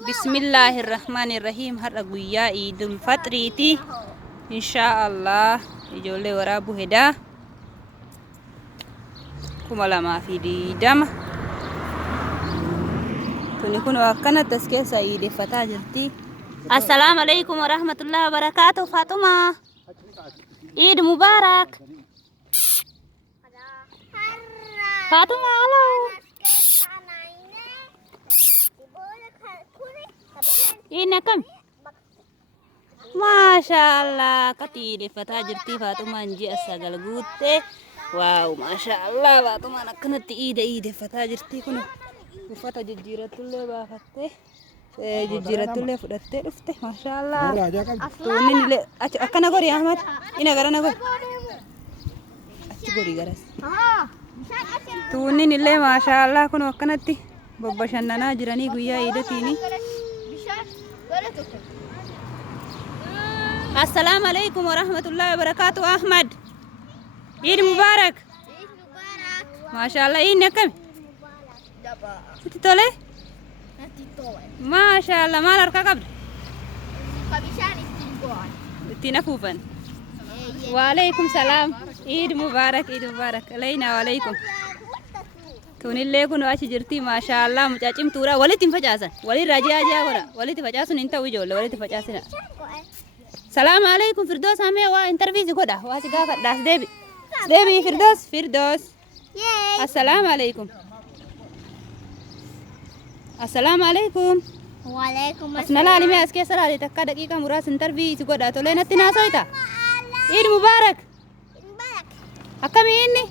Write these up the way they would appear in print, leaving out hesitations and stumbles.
Bismillahirrahmanirrahim. Har'a guyyaa Iidul Faxiriiti. Inshaallah ijoollee waraabuu hedaa 2020 tuni kun akkanatti as keessa iideffataa jirti. Assalaamu alaykum warahmatullahi wabarakatuh. Fatuma Eid Mubarak. Fatuma halo. Ini kam Masya Allah katiideffataa jirti Fatuma ji'a sagal guutte. Waaw Masya Allah Fatuma akkanatti iideffataa jirti. Kun uffata jijjiirrattullee baafattee jijjiirrattullee fudhattee dhufte. Masya Allah tuunni akkana gori Ahmad ina garana gori achi gori garas tuunni illee Masya Allah kun akkanatti babbashannanaa jiranii guyyaa iidatiini. Assalamu alaikum warahmatullahi wabarakatuh. Ahmad Eid Mubarak. Mashallah ini kam Siti tole Mashallah maal harka qabda ittiin afuufan. Waalaikum salam. Eid Mubarak alayna waalaikum. Tunillee kun achi jirti Mashallah mucaacimtuudha walitti hin facaasan walirraa ji'a godha walitti facaasuun hin ta'u ijoollee walitti facaasina. Salaam alaikum Firdaus amee waa interviisi godha waa si gaafadhaas deebi Firdaus. Assalaamu alaikum. Assalaamu alaikum. Waalaikum asnala alimee as keessa laali takka daqiiqa muraasa interviisi godha tolee natti naasoyta. Eid Mubarak. Akkamii inni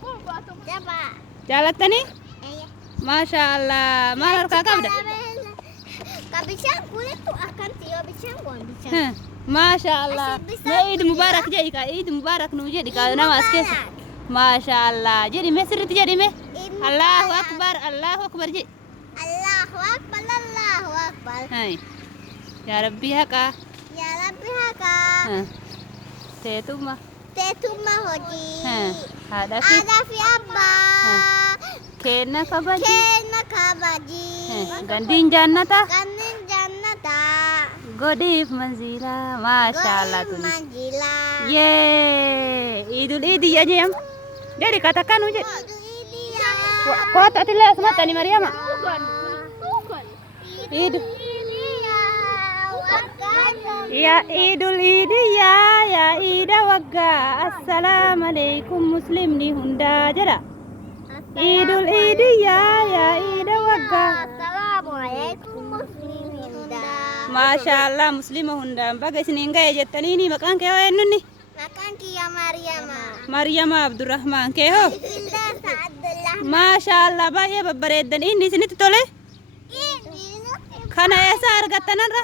jaalattanii? Masya Allah maal harkaa qabda? Bishaan kuletu akan tiyo bishaan gon bishaan. Masya Allah. Eid Mubarak jadi ka Eid Mubarak nu jadi ka nama as keessa. Masya Allah. Jadi me sirritti jadi me. Allahu Akbar jadi. Allahu Akbar. Hai. Ya Rabbi haka. Tetuma hoji. Hadafi abba. Kenna kabaji. Gandin Gandin jannata. Godif manzila. Masya Allah tuh. Manzila. Idul Idi ya jam. Jadi katakan ujit. Kau tak tilas mata ni Maryam. Idul. Ya Idul Idi ya Ida wagga. Assalamualaikum muslim ni hunda jara. Idul Idi ya Ida wagga. Assalamualaikum muslim hunda. Masya Allah muslimah hunda. Bagai sini enggak ya jettani ni makan keo ennunni. Makan kia Maryam Abdurrahman keo. Masya Allah baay'ee babbareeddan inni isinitti tole. Kana eessa argattanarra?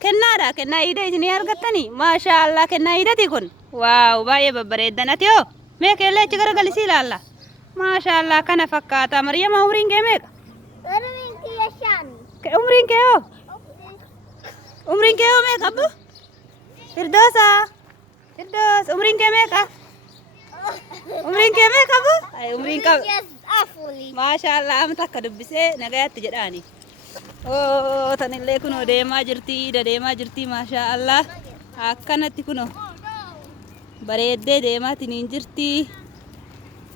Kennaadha kennaa iida isinii argattanii. Masha Allah kennaa iidati kun. Waaw baay'ee babbareeddan ati hoo mee keellee achi garagalisii ilaalla. Masha Allah kana fakkaata. Maryama umriin kee meeqa? Umriin kee hoo? Umriin kee hoo meeqa abbu? Firdaus umriin kee meeqa? Umriin kee meeqa abbu? Umriin qaba. Masha Allah amma takka dubbisee nagayaatti jedhaani. Oh tanillee kunoo deemaa jirti Masha Allah akkanatti kunoo bareeddee deemaatiin jirti.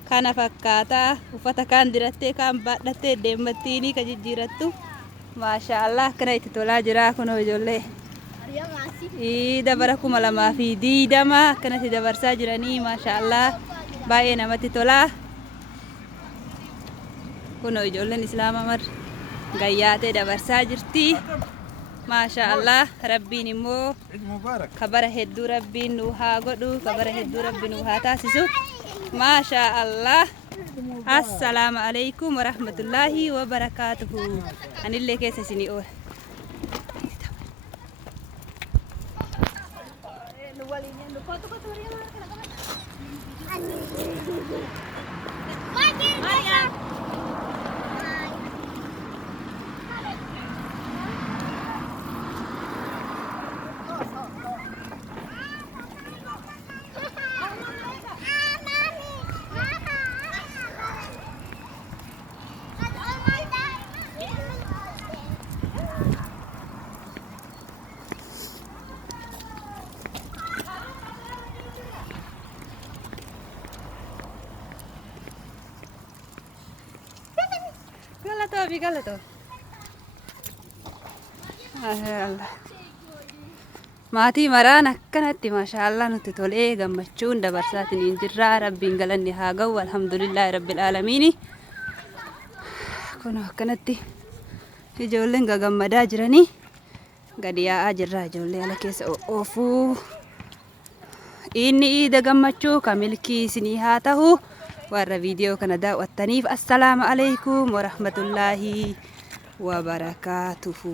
Kana fakkaata uffata kaan dirattee kaan baadhattee deemmattiini ka jijjiirattu. Masha Allah akkana itti tolaa jira kunoo ijoollee. Iida bara 2020 akkanatti dabarsaa jiranii Masha Allah baay'ee namatti tolaa. Kunoo ijoolleen islaamaa marra gayyaatee dabarsaa jirti. Masha Allah rabbiin immoo kabara hedduu rabbiin nu haa godhu kabara hedduu rabbiin nu haa taasisu. Masha Allah. Assalamu alaikum warahmatullahi wabarakatuh. Anillee keessa isinii oola. Rabbi galata. Allah. Maatii maraan akkanatti maashaallah nuti tolee gammachuun dabarsaatiin hin jirraa rabbiin galanni haa ga'u alhamdulillahi rabbil aalamiini. Kun akkanatti ijoolleen gagammadaa jiranii gadi yaa'aa jirraa ijoollee ala keessa oofuu. Inni iida gammachuu ka milkii isinii haa ta'u. Warra viidiyoo kana daawwattaniif assalaamu alaykum wa rahmatullaahi wa barakaatuhu.